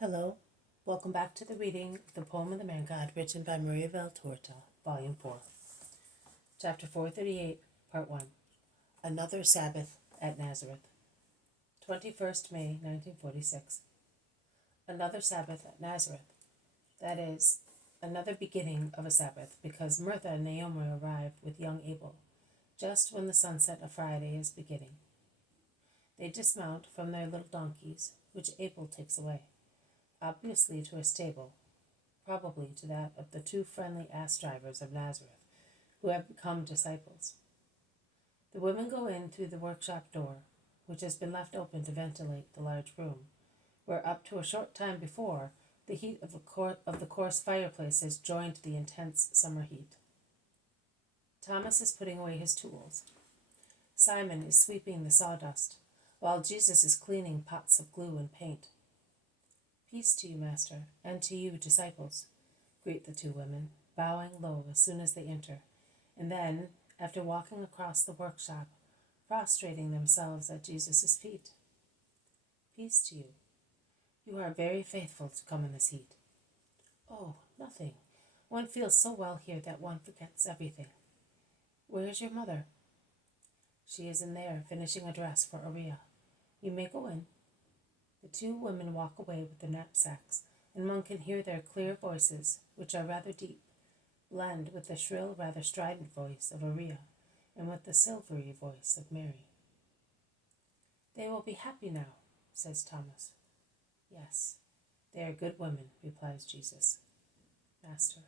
Hello, welcome back to the reading of the poem of the Man God, written by Maria Valtorta, Volume 4, Chapter 438, Part 1. Another Sabbath at Nazareth. 21st May, 1946. Another Sabbath at Nazareth. That is, another beginning of a Sabbath, because Martha and Naomi arrive with young Abel, just when the sunset of Friday is beginning. They dismount from their little donkeys, which Abel takes away, obviously to a stable, probably to that of the two friendly ass drivers of Nazareth, who have become disciples. The women go in through the workshop door, which has been left open to ventilate the large room, where up to a short time before, the heat of the coarse fireplace has joined the intense summer heat. Thomas is putting away his tools. Simon is sweeping the sawdust, while Jesus is cleaning pots of glue and paint. "Peace to you, Master, and to you, disciples," greet the two women, bowing low as soon as they enter, and then, after walking across the workshop, prostrating themselves at Jesus' feet. "Peace to you. You are very faithful to come in this heat." "Oh, nothing. One feels so well here that one forgets everything. Where is your mother?" "She is in there, finishing a dress for Uriah. You may go in." The two women walk away with their knapsacks, and one can hear their clear voices, which are rather deep, blend with the shrill, rather strident voice of Uriah, and with the silvery voice of Mary. "They will be happy now," says Thomas. "Yes, they are good women," replies Jesus. "Master,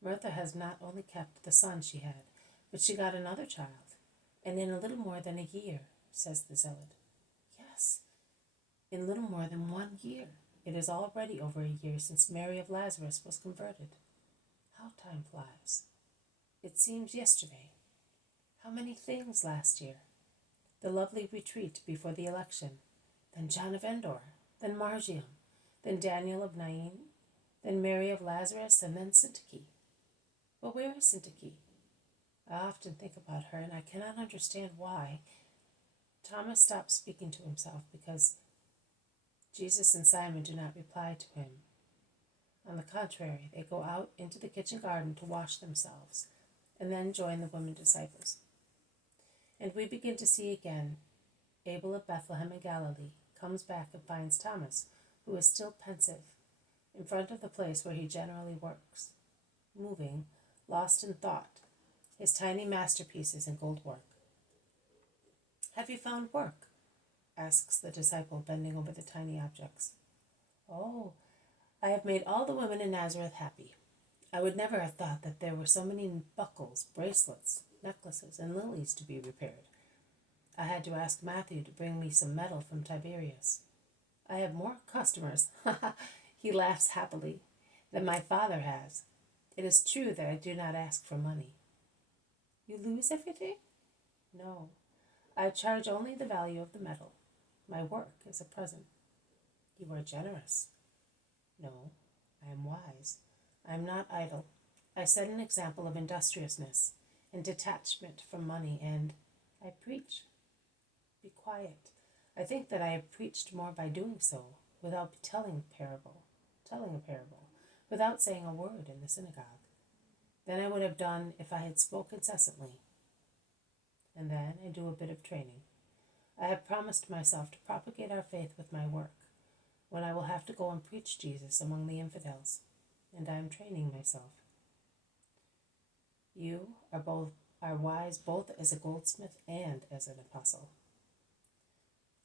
Martha has not only kept the son she had, but she got another child, and in a little more than a year," says the zealot. "Yes, in little more than 1 year. It is already over a year since Mary of Nazareth was converted. How time flies. It seems yesterday. How many things last year. The lovely retreat before the election, then John of Endor, then Margium, then Daniel of Nain, then Mary of Lazarus, and then Syntyche. But where is Syntyche? I often think about her, and I cannot understand why." Thomas stops speaking to himself because Jesus and Simon do not reply to him. On the contrary, they go out into the kitchen garden to wash themselves, and then join the women disciples. And we begin to see again Abel of Bethlehem in Galilee comes back and finds Thomas, who is still pensive, in front of the place where he generally works, moving, lost in thought, his tiny masterpieces in gold work. "Have you found work?" asks the disciple, bending over the tiny objects. "Oh, I have made all the women in Nazareth happy. I would never have thought that there were so many buckles, bracelets, necklaces, and lilies to be repaired. I had to ask Matthew to bring me some metal from Tiberias. I have more customers," he laughs happily, "than my father has. It is true that I do not ask for money." "You lose everything?" "No, I charge only the value of the metal. My work is a present." "You are generous." "No, I am wise. I am not idle. I set an example of industriousness and detachment from money, and I preach." "Be quiet. I think that I have preached more by doing so, without telling a parable, without saying a word in the synagogue, than I would have done if I had spoke incessantly. And then I do a bit of training. I have promised myself to propagate our faith with my work, when I will have to go and preach Jesus among the infidels, and I am training myself. You are wise both as a goldsmith and as an apostle."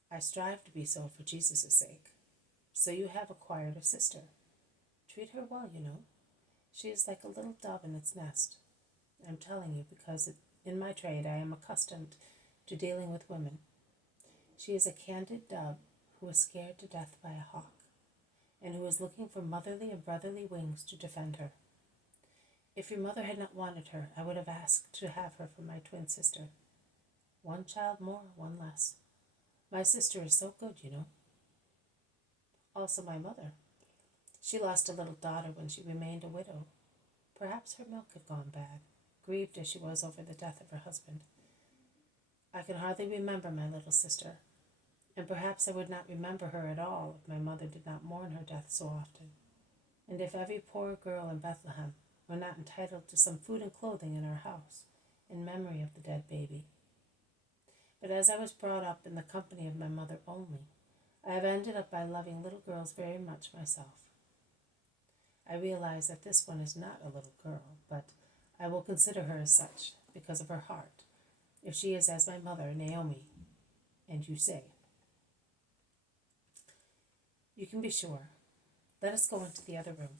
"I strive to be so for Jesus' sake. So you have acquired a sister. Treat her well, you know. She is like a little dove in its nest. I am telling you because in my trade I am accustomed to dealing with women. She is a candid dove who is scared to death by a hawk, and who is looking for motherly and brotherly wings to defend her. If your mother had not wanted her, I would have asked to have her for my twin sister. 1 child more, 1 less. My sister is so good, you know. Also my mother. She lost a little daughter when she remained a widow. Perhaps her milk had gone bad, grieved as she was over the death of her husband. I can hardly remember my little sister. and perhaps I would not remember her at all if my mother did not mourn her death so often, and if every poor girl in Bethlehem were not entitled to some food and clothing in our house in memory of the dead baby. But as I was brought up in the company of my mother only, I have ended up by loving little girls very much myself. I realize that this one is not a little girl, but I will consider her as such because of her heart, if she is as my mother, Naomi, and you say. You can be sure. Let us go into the other room.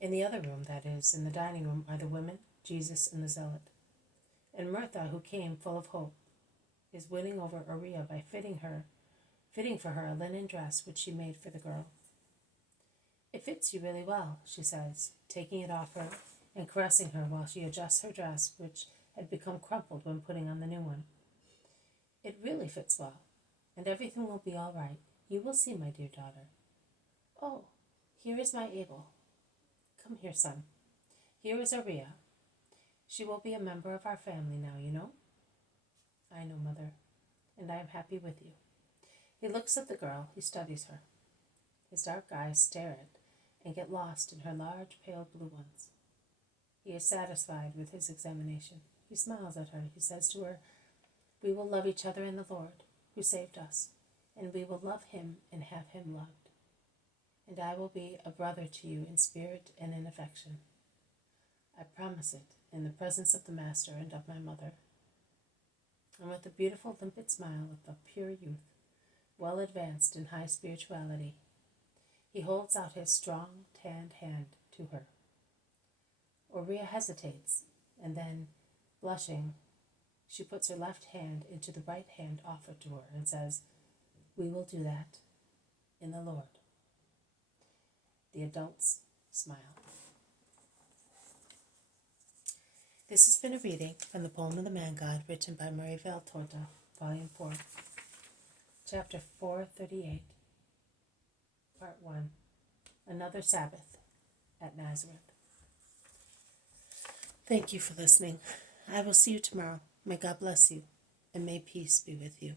In the other room, that is, in the dining room, are the women, Jesus, and the zealot. And Martha, who came full of hope, is winning over Uriah by fitting for her a linen dress which she made for the girl. It fits you really well, she says, taking it off her and caressing her while she adjusts her dress, which had become crumpled when putting on the new one. It really fits well, and everything will be all right. You will see, my dear daughter. Oh, here is my Abel. Come here, son. Here is Uriah. She will be a member of our family now, you know. I know, Mother, and I am happy with you. He looks at the girl, he studies her. His dark eyes stare at and get lost in her large, pale blue ones. He is satisfied with his examination. He smiles at her. He says to her, we will love each other in the Lord, who saved us, and we will love him and have him loved. And I will be a brother to you in spirit and in affection. I promise it in the presence of the Master and of my mother. And with a beautiful, limpid smile of a pure youth, well advanced in high spirituality, he holds out his strong, tanned hand to her. Uriah hesitates, and then, blushing, she puts her left hand into the right hand offered to her and says, we will do that in the Lord. The adults smile. This has been a reading from the poem of the Man God, written by Maria Valtorta, Volume 4, Chapter 438, Part 1, Another Sabbath at Nazareth. Thank you for listening. I will see you tomorrow. May God bless you, and may peace be with you.